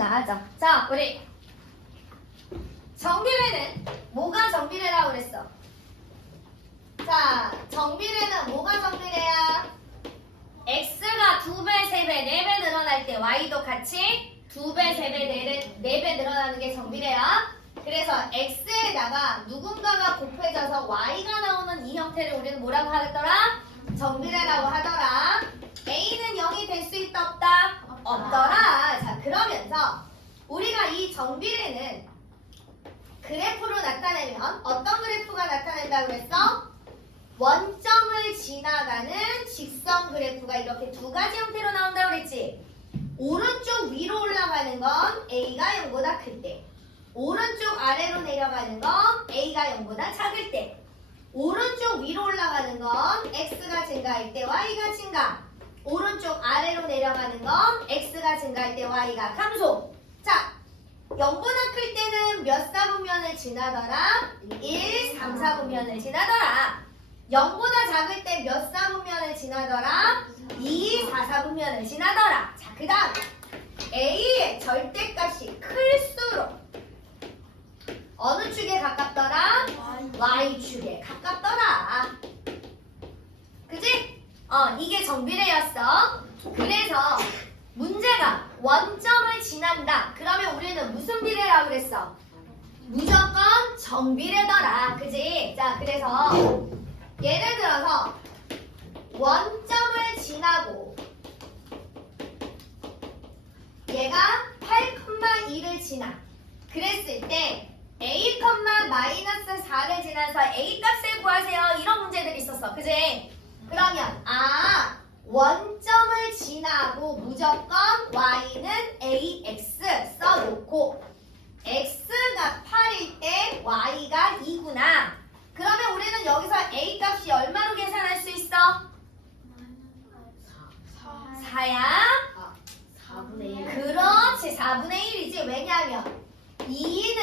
나아져. 자, 우리 정비례는 뭐가 정비례라고 그랬어? 자, 정비례는 뭐가 정비례야? x가 2배, 3배, 4배 늘어날 때 y도 같이 2배, 3배, 4배 늘어나는 게 정비례야. 그래서 x에다가 누군가가 곱해져서 y가 나오는 이 형태를 우리는 뭐라고 하더라? 정비례라고 하더라. a는 0이 될 수 있다 없다? 없더라. 자, 그러면서 우리가 이 정비례는 그래프로 나타내면 어떤 그래프가 나타낸다고 그랬어? 원점을 지나가는 직선 그래프가 이렇게 두 가지 형태로 나온다고 그랬지? 오른쪽 위로 올라가는 건 a가 0보다 클 때, 오른쪽 아래로 내려가는 건 a가 0보다 작을 때, 오른쪽 위로 올라가는 건 x가 증가할 때 y가 증가, 오른쪽 아래로 내려가는 건 x가 증가할 때 y가 감소. 자, 0보다 클 때는 몇 사분면을 지나더라? 1, 3, 4분면을 지나더라. 0보다 작을 때 몇 사분면을 지나더라? 2, 4, 4분면을 지나더라. 자, 그 다음 a의 절대값이 클수록 어느 축에 가깝더라? y축에 가깝더라. 그지? 이게 정비례였어. 그래서 문제가 원점을 지난다. 그러면 우리는 무슨 비례라고 그랬어? 무조건 정비례더라. 그지? 자, 그래서 예를 들어서 원점을 지나고 얘가 8,2를 지나. 그랬을 때 a, 마이너스 4를 지나서 a 값을 구하세요. 이런 문제들이 있었어. 그지? 그러면 원점을 지나고 무조건 y는 ax 써놓고 x가 8일 때 y가 2구나. 그러면 우리는 여기서 a 값이 얼마로 계산할 수 있어? 4야? 4분의 1. 그렇지, 4분의 1이지. 왜냐하면 2는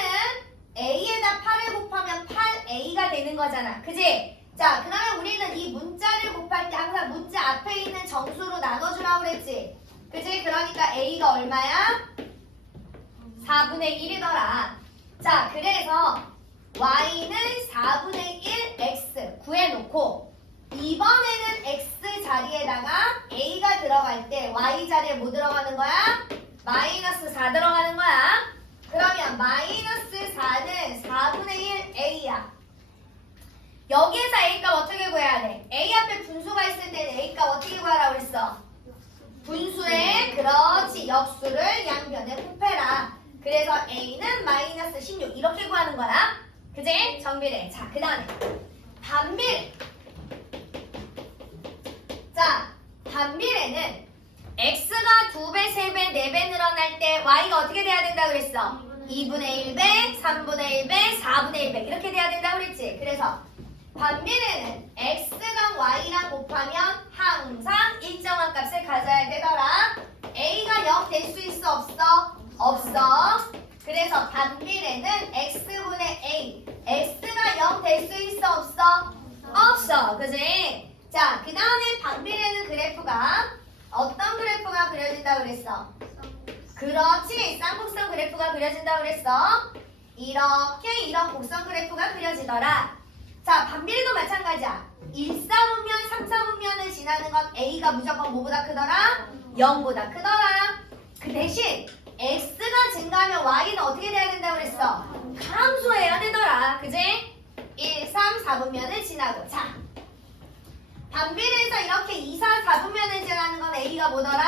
a에다 8을 곱하면 8a가 되는 거잖아. 그지? 자, 그러면 우리는 이 문자를 곱할 때 항상 문자 앞에 있는 정수로 나눠주라고 그랬지? 그지? 그러니까 a가 얼마야? 4분의 1이더라. 자, 그래서 y는 4분의 1 x 구해놓고 이번에는 x 자리에다가 a가 들어갈 때 y 자리에 뭐 들어가는 거야? 마이너스 4 들어가는 거야. 그러면 마이너스 4는 4분의 1 a야. 여기에서 a값 어떻게 구해야 돼? a 앞에 분수가 있을 때는 a값 어떻게 구하라고 했어? 분수의 그렇지 역수를 양변에 곱해라. 그래서 a는 마이너스 16 이렇게 구하는 거야. 그지? 정비례. 자, 그 다음에 반비례. 자, 반비례는 x가 2배, 3배, 4배 늘어날 때 y가 어떻게 돼야 된다고 그랬어? 2분의 1배, 3분의 1배, 4분의 1배 이렇게 돼야 된다고 그랬지? 그래서 반비례는 x랑 y랑 곱하면 항상 일정한 값을 가져야 되더라. a가 0 될 수 있어 없어? 없어. 그래서 반비례는 x분의 a. x가 0 될 수 있어 없어? 없어. 그지? 자, 그 다음에 반비례는 그래프가 어떤 그래프가 그려진다고 그랬어? 그렇지. 쌍곡선 그래프가 그려진다고 그랬어. 이렇게 이런 곡선 그래프가 그려지더라. 자, 반비례도 마찬가지야. 1사분면, 3사분면을 지나는 건 a가 무조건 뭐보다 크더라? 0보다 크더라. 그 대신 x가 증가하면 y는 어떻게 돼야 된다고 그랬어? 감소해야 되더라. 그지? 1, 3, 4분면을 지나고. 자, 반비례에서 이렇게 2, 4, 4분면을 지나는 건 a가 뭐더라?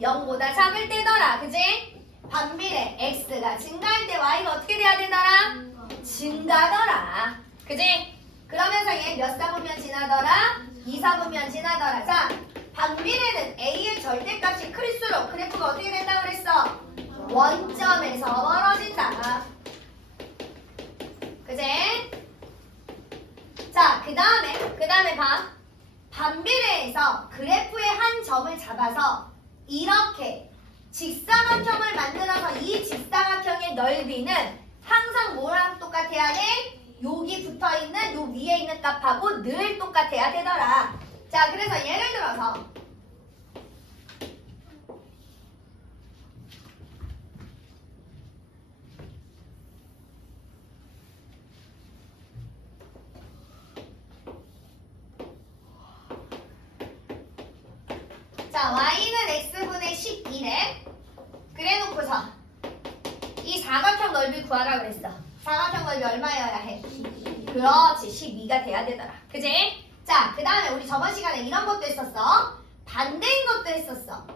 0보다 작을 때더라. 그지? 반비례 x가 증가할 때 y가 어떻게 돼야 되더라? 증가더라. 그지? 그러면서 얘 몇 사분면 지나더라? 2, 4분면 지나더라. 자, 반비례는 a의 절대값이 클수록 그래프가 어떻게 된다고 그랬어? 원점에서 멀어진다. 그지? 자, 그 다음에 봐. 반비례에서 그래프의 한 점을 잡아서 이렇게 직사각형을 만들어서 이 직사각형의 넓이는 항상 뭐랑 똑같아야 돼? 여기 붙어있는 요 위에 있는 값하고 늘 똑같아야 되더라. 자, 그래서 예를 들어서 자, y는 x분의 12래. 그래 놓고서 이 사각형 넓이 구하라 그랬어. 사각형 넓이 얼마여야 해? 그렇지, 12가 돼야 되더라. 그지? 자, 그 다음에 우리 저번 시간에 이런 것도 했었어. 반대인 것도 했었어.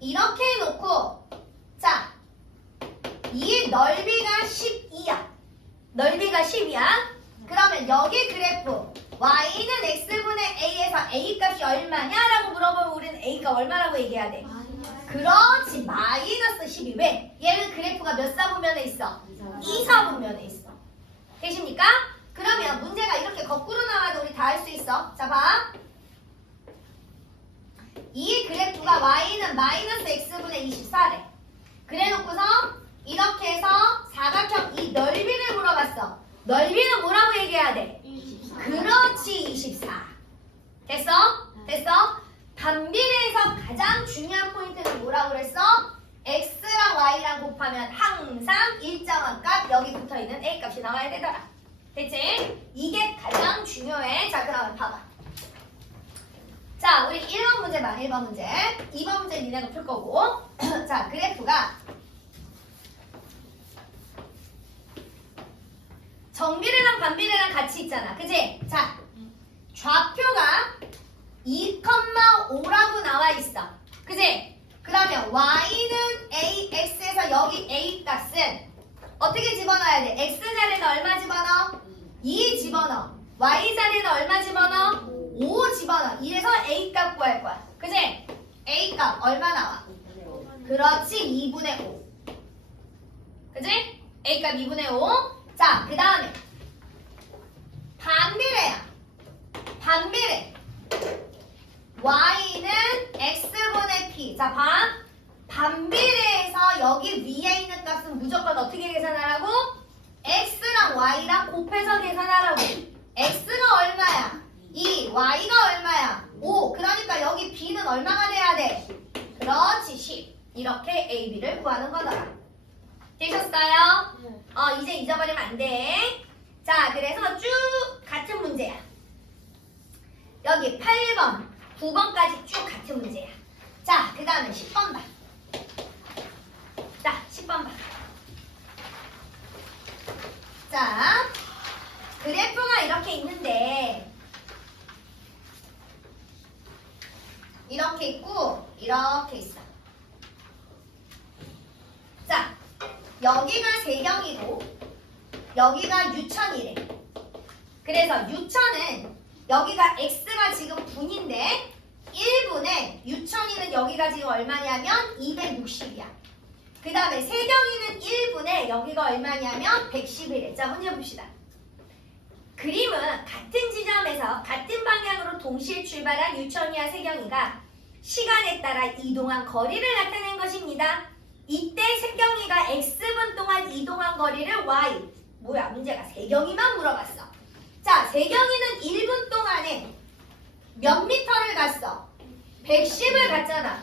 이렇게 해놓고, 자, 이 넓이가 12야. 넓이가 10이야. 그러면 여기 그래프 y는 x분의 a에서 a 값이 얼마냐라고 물어보면 우리는 a가 얼마라고 얘기해야 돼? 그렇지, 마이너스 12. 왜? 얘는 그래프가 몇 사분면에 있어? 2사분면에 있어. 되십니까? 그러면 문제가 이렇게 거꾸로 나와도 우리 다 할 수 있어. 자, 봐. 이 그래프가 y는 마이너스 x분의 24래. 그래 놓고서 이렇게 해서 사각형 이 넓이를 물어봤어. 넓이는 뭐라고 얘기해야 돼? 24. 그렇지, 24. 됐어? 됐어? 반비례에서 가장 중요한 포인트는 뭐라고 그랬어? x랑 y랑 곱하면 항상 일정한 값 여기 붙어있는 a 값이 나와야 되더라. 됐지? 이게 가장 중요해. 자, 그 다음에 봐봐. 자, 우리 1번 문제 봐. 1번 문제. 2번 문제 니네가 풀 거고. 자, 그래프가 정비례랑 반비례랑 같이 있잖아. 그치? 자, 좌표가 2,5라고 나와 있어. 그치? 그러면 y는 ax에서 여기 a 값은 어떻게 집어넣어야 돼? x 자리에는 얼마 집어넣어? 2 집어넣어. y 자리에는 얼마 집어넣어? 5 집어넣어. 이래서 a 값 구할 거야. 그치? a 값 얼마 나와? 그렇지, 2분의 5. 그치? a 값 2분의 5. 자, 그 다음에 반비례야. 반비례. y는 x분의 p. 자, 봐. 반비례에서 여기 위에 있는 값은 무조건 어떻게 계산하라고? x랑 y랑 곱해서 계산하라고. x가 얼마야? 2. y가 얼마야? 5. 그러니까 여기 b는 얼마가 돼야 돼? 그렇지, 10. 이렇게 a, b를 구하는 거더라. 되셨어요? 이제 잊어버리면 안 돼. 자, 그래서 쭉 같은 문제야. 여기 8번, 9번까지 쭉 같은 문제야. 자, 그 다음에 10번 봐. 자, 10번 봐. 자, 그래프가 이렇게 있는데 이렇게 있고 이렇게 있어. 자, 여기가 세경이고 여기가 유천이래. 그래서 유천은 여기가 x가 지금 분인데 1분에 유천이는 여기가 지금 얼마냐면 260이야. 그 다음에 세경이는 1분에 여기가 얼마냐면 111에. 자, 문제 봅시다. 그림은 같은 지점에서 같은 방향으로 동시에 출발한 유천이와 세경이가 시간에 따라 이동한 거리를 나타낸 것입니다. 이때 세경이가 x분 동안 이동한 거리를 y. 뭐야, 문제가 세경이만 물어봤어. 자, 세경이는 1분 동안에 몇 미터를 갔어? 110을 갔잖아.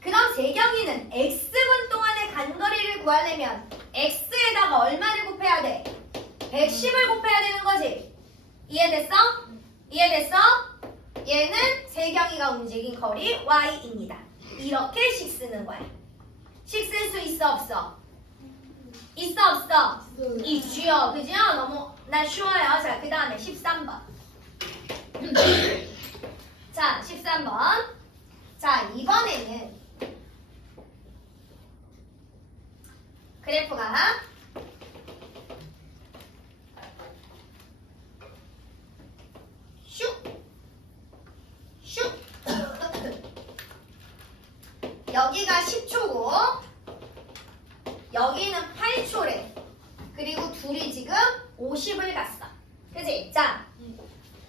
그럼 세경이는 x분 동안에 간 거리를 구하려면 x에다가 얼마를 곱해야 돼? 110을 곱해야 되는 거지. 이해됐어? 이해됐어? 얘는 세경이가 움직인 거리 y입니다. 이렇게씩 쓰는 거야. 식 쓸 수 있어 없어? 있어 없어? 있지요. 그죠? 너무 난 쉬워요. 자, 그 다음에 13번. 자, 13번. 자, 이번에는 그래프가 슉 슉 여기가 10초고 여기는 8초래. 그리고 둘이 지금 50을 갔어. 그치? 자,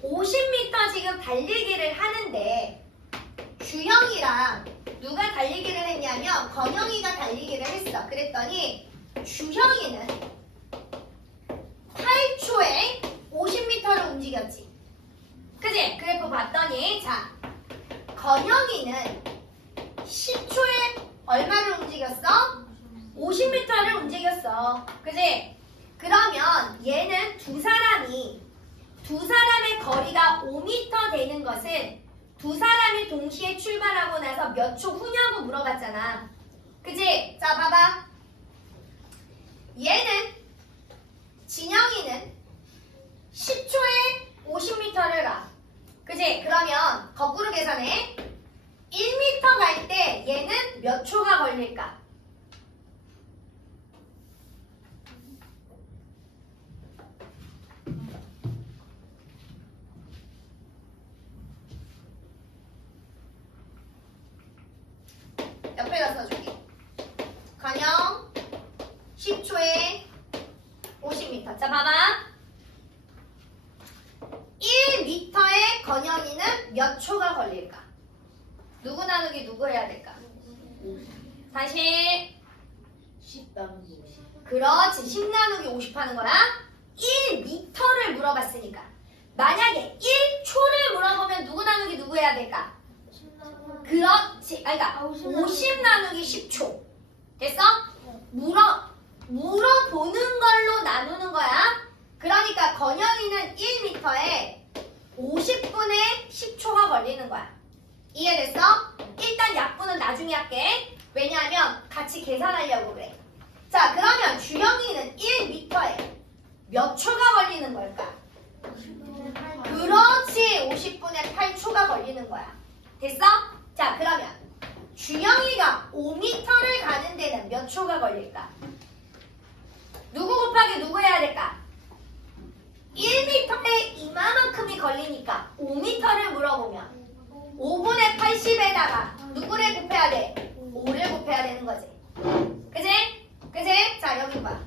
50m 지금 달리기를 하는데 주형이랑 누가 달리기를 했냐면 건영이가 달리기를 했어. 그랬더니 주형이는 8초에 50m를 움직였지. 그치? 그래프 봤더니 자, 건영이는 10초에 얼마를 움직였어? 50m를 움직였어. 그치? 그러면 얘는 두 사람의 거리가 5m 되는 것은 두 사람이 동시에 출발하고 나서 몇 초 후냐고 물어봤잖아. 그치? 자, 봐봐. 얘는, 진영이는 10초에 50m를 가. 그치? 그러면 거꾸로 계산해. 1m 갈 때 얘는 몇 초가 걸릴까? 옆에다 써줄게. 건영 10초에 50m. 자, 봐봐. 1m의 건영이는 몇 초가 걸릴까? 누구 나누기 누구 해야 될까? 다시. 10 나누기 50. 그렇지. 10 나누기 50 하는 거야. 1m를 물어봤으니까. 만약에 1초를 물어보면 누구 나누기 누구 해야 될까? 10 나누기 그렇지. 아니, 그러니까 50 나누기 10초. 됐어? 물어보는 걸로 나누는 거야. 그러니까 건영이는 1m에 50분의 10초가 걸리는 거야. 이해됐어? 일단 약분은 나중에 할게. 왜냐하면 같이 계산하려고 그래. 자, 그러면 주영이는 1m에 몇 초가 걸리는 걸까? 그렇지. 50분의 8초가 걸리는 거야. 됐어? 자, 그러면 주영이가 5m를 가는 데는 몇 초가 걸릴까? 누구 곱하기 누구 해야 될까? 1m에 이만큼이 걸리니까 5m를 물어보면 5분의 80에다가 누구를 곱해야 돼? 5를 곱해야 되는 거지. 그지? 그지? 자, 여기 봐.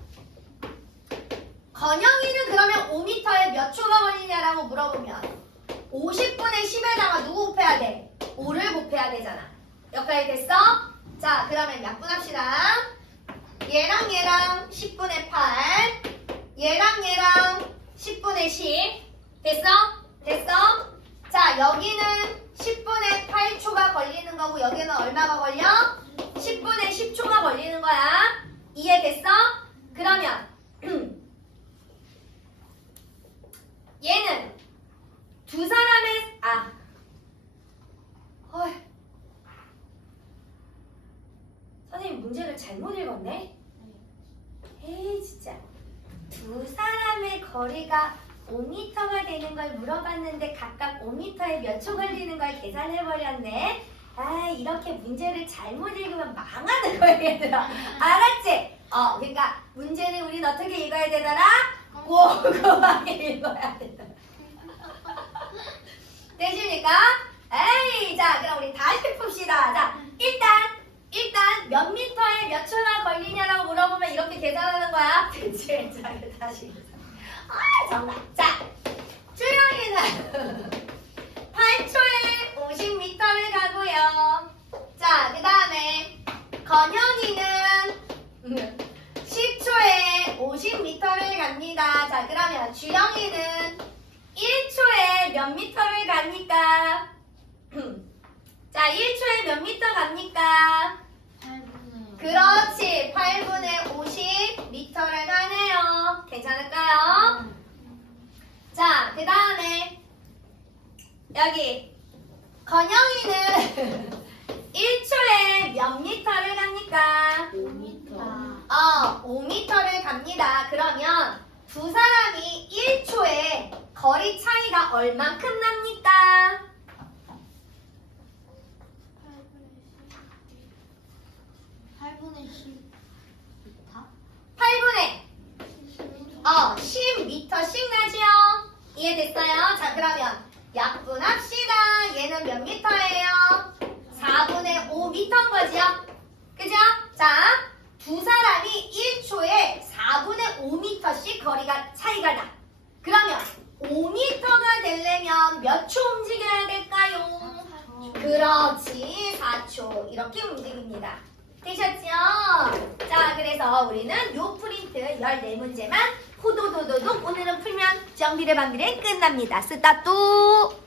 건영이는 그러면 5m에 몇 초가 걸리냐라고 물어보면 50분의 10에다가 누구 곱해야 돼? 5를 곱해야 되잖아. 여기까지 됐어? 자, 그러면 약분합시다. 얘랑 얘랑 10분의 8, 얘랑 얘랑 10분의 10. 됐어? 됐어? 자, 여기는 10분의 8초가 걸리는 거고 여기는 얼마가 걸려? 10분의 10초가 걸리는 거야. 이해됐어? 그러면 얘는 두 사람의 선생님 문제를 잘못 읽었네? 에이 진짜. 두 사람의 거리가 5m가 되는 걸 물어봤는데 각각 5m에 몇 초 걸리는 걸 계산해버렸네. 아, 이렇게 문제를 잘못 읽으면 망하는 거야, 얘들아. 알았지? 그러니까 문제는 우린 어떻게 읽어야 되더라? 꼼꼼하게 읽어야 되더라. 되십니까? 에이, 자, 그럼 우리 다시 풉시다. 자, 일단 몇 미터에 몇 초나 걸리냐라고 물어보면 이렇게 계산하는 거야. 그치? 자, 다시. 정말. 자, 주영이는 8초에 50m를 가고요. 자, 그 다음에 건영이는 10초에 50m를 갑니다. 자, 그러면 주영이는 1초에 몇 미터를 갑니까? 자, 1초에 몇 미터 갑니까? 8분의 그렇지. 8분의 50m를 가네요. 괜찮을까요? 자, 그 다음에 여기 건영이는 1초에 몇 미터를 갑니까? 5m. 5m를 갑니다. 그러면 두 사람이 1초에 거리 차이가 얼만큼 납니까? 8분의 10. 8분의 10m씩 나지요. 이해됐어요? 자, 그러면 약분합시다. 얘는 몇 미터예요? 4분의 5m인 거지요. 그죠? 자, 두 사람이 1초에 4분의 5m씩 거리가 차이가 나. 그러면 5m가 되려면 몇 초 움직여야 될까요? 그렇지, 4초. 이렇게 움직입니다. 되셨죠? 자, 그래서 우리는 요 프린트 14문제만 호도도도도 오늘은 풀면 정비례 반비례 끝납니다. 쓰다 또